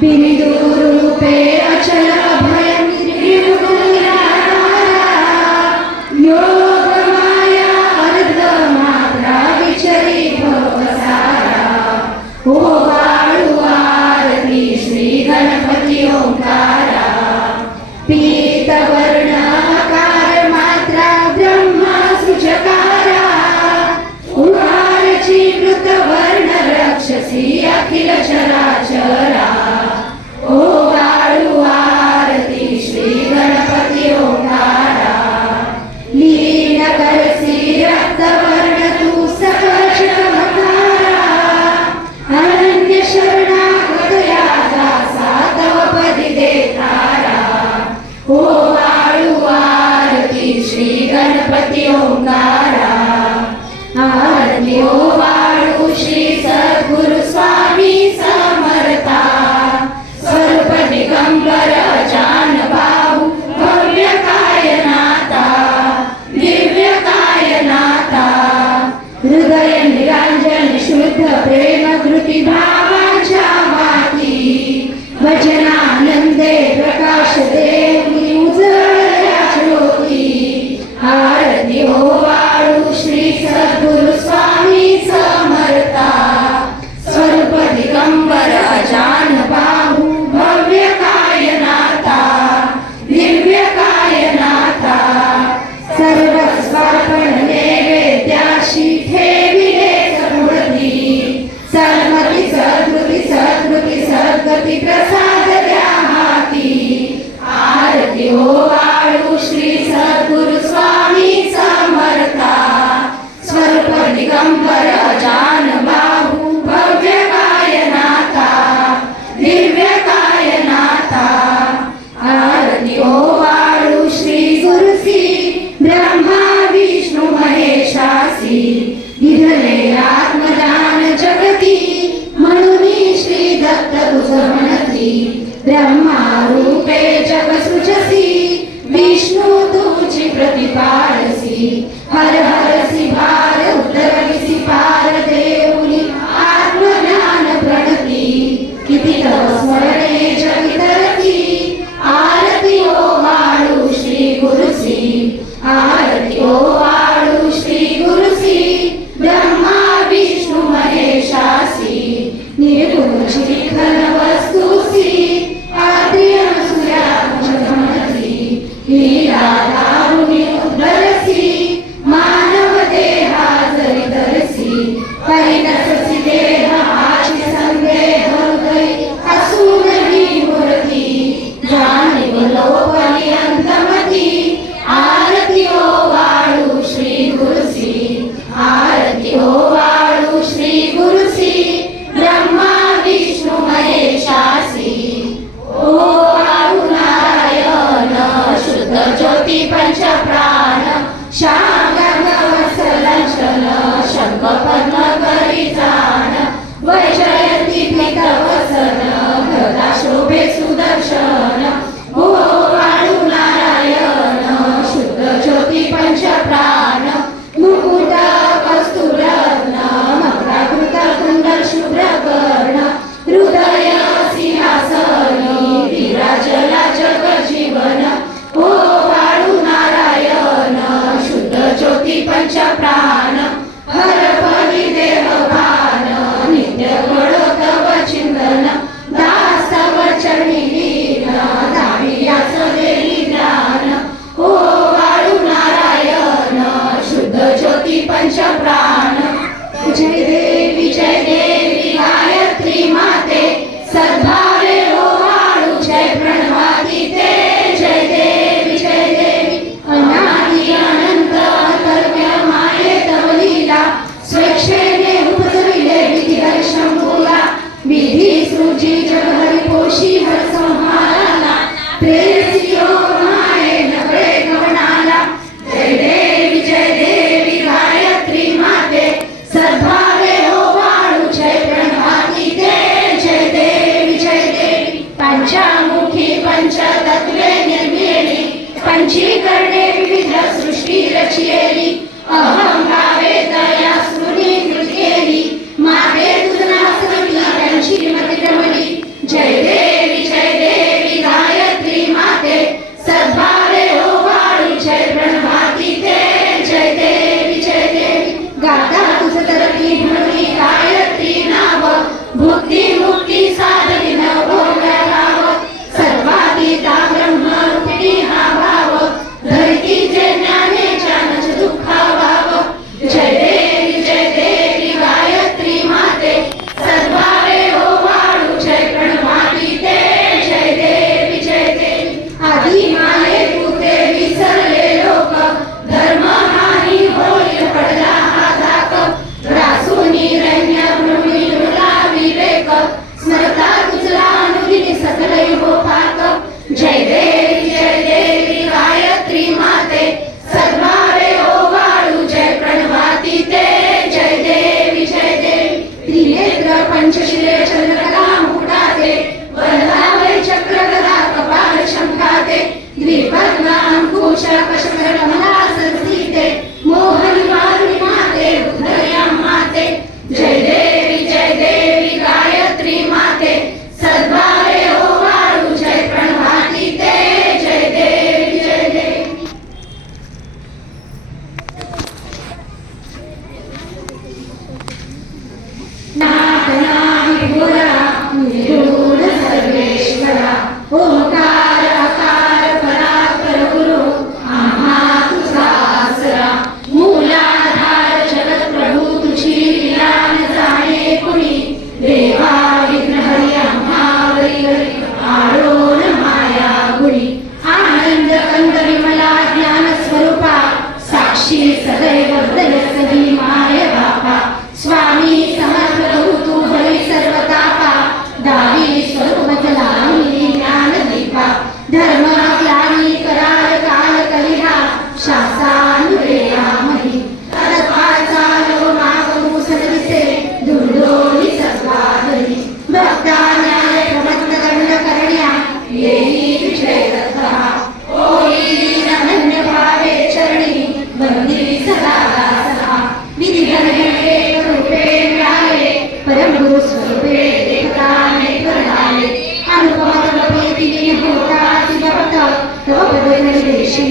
बिंदु रूपे अचल अभय निर्गुणाधारा योग माया अर्ध मात्रा विचरी भवसारा हो वाळू आरती श्री गणपती ओंकारा पीत वर्ण आकार मात्रा ब्रह्मा सुचकारा उहारची कृत वर्ण रक्षसी अखिल चराचरा ओ वाळू आरती श्री गणपती ओंकारा लीन करसी रक्त वर्ण तू सकळ चमत्कारा अनन्य शरणागत या दासा तव पदी देखारा ओ वाळू आरती श्री गणपती ओंकारा आरती ओ वाळू श्री सद्गुरु स्वामी समर्था स्वरूप दिगंबर जान बाहू भव्य कायनाता दिव्य कायनाता हृदय निरांजन शुद्ध प्रेम कृती भावाच्या वाती वचनानंदे प्रकाश देवी उजळल्या ज्योती आरती ओ वाळू श्री सद्गुरु स्वामी समर्था स्वरूप दिगंबर जान बाहू भव्य कायनाता दिव्य कायनाता सर्व स्वार्पण नैवेद्याशी ठेविले समृद्धी सन्मती सद्गती सद्गती सद्गती प्रसाद द्या हाती आरती ओ वाळू श्री सद्गुरु स्वामी समर्था स्वरूप दिगंबर जान बाहू भव्य कायनाता दिव्य कायनाता आरती ओ वाळू श्री गुरुसी ब्रह्मा विष्णू महेशासी दिधले आत्मदान जगती म्हणून श्री दत्त तुझ म्हणती ब्रह्मा रूपे जग सृजसी विष्णू तुझी प्रतिपालसी हर हरसी भार उतरविसी पार देऊनी आत्मज्ञान प्रणती किती तव स्मरणे जगितरती आरती ओ वाळू श्री गुरुसी आरती ओ वाळू श्री गुरुसी ब्रह्मा विष्णू महेशासी निर्गुण श्रीखन वस्तुसी आद्रियन सूर्याभमती लीला दारुणी उदरसी मानव देहा जरी दरसी परिणससी देह आची संदेह हृदय असूनही मूर्ती जाणीव लोपली अंतमती आरती ओ वाळू श्री गुरुसी आरती ओ वाळू श्री गुरुसी ब्रह्मा विष्णू महेशासी ओ वाळू नारायण शुद्ध ज्योती पंच प्राण श्यामवत्सलंचन शंख पद्म गरिजान वैजयंती पीतवसन गदा शोभे सुदर्शन ओ वाळू नारायण शुद्ध ज्योती पंच प्राण मुकुट कस्तुरत्न मकराकृत कुंडल शुभ्र कर्ण हृदय सिंहासनी विराजला जग जीवन ओ वाळू नारायण शुद्ध ज्योती पंच प्राण हरपली देहभान नित्य गळ तव चिंतन दास तव चरणी लीन दावियाच देही ज्ञान ओ वाळू नारायण शुद्ध ज्योती पंच प्राण जय देवी गायत्री माते सद्भावे ओ वाळू जय प्रणवाती ते जय देवी अनादि अनंत अतर्क्य माये तव लीला स्वेच्छेने उपजविले विधी शंभूला विधी सृजी जग हरिपोषी हर संहाराला प्रेयसी ओ माये नकळे गमनाला जय देवी गायत्री माते सद्भावे ओ वाळू जय प्रणवाती ते जय देवी पंचामुखी पंचतत्वे निर्मिली पंचीकरणे विविध सृष्टी रचिली अहं भावे दया स्मृती कृती केली माते तुझ नाव त्यांची मती रमली जय देव कमला संस्थिते मोहन वारुणी माते उदया माते जय देवी गायत्री माते सद्भावे ओवाळू जय प्रणवाती ते जय देवी जय देवी. नाथ नाहि भुरा निर्गुण सर्वेश्वरा ओंकार अकार परापर गुरु आम्हा तुझा आसरा मूलाधार जगत प्रभू तुझी लीला न जाणे कुणी देवा विघ्नहरी आम्हावरी आळो न माया गुणी आनंद कंद विमला ज्ञान स्वरूपा साक्षी सदैव दयसही माय बापा स्वामी समर्थ गुरु तू हरी सर्वतापा दावी स्वरूप जलानी ज्ञान दीपा धर्म ग्लानी कराल काल कलिहा शासानुरेयामहि तदत्वाचा लो मागमु सदविसे दुर्दोही सर्वादरी भक्ता न्याय प्रमत्त दंड करण्या येई विजय दत्ता ओई अनन्य भावे चरणी वंदी सदा दासा विधी घडे रूपे मिळाले परम गुरु स्वरूपे देखताने प्रधाने अनुपम तपे तिने होता तिजपत तव पदे निर्देशी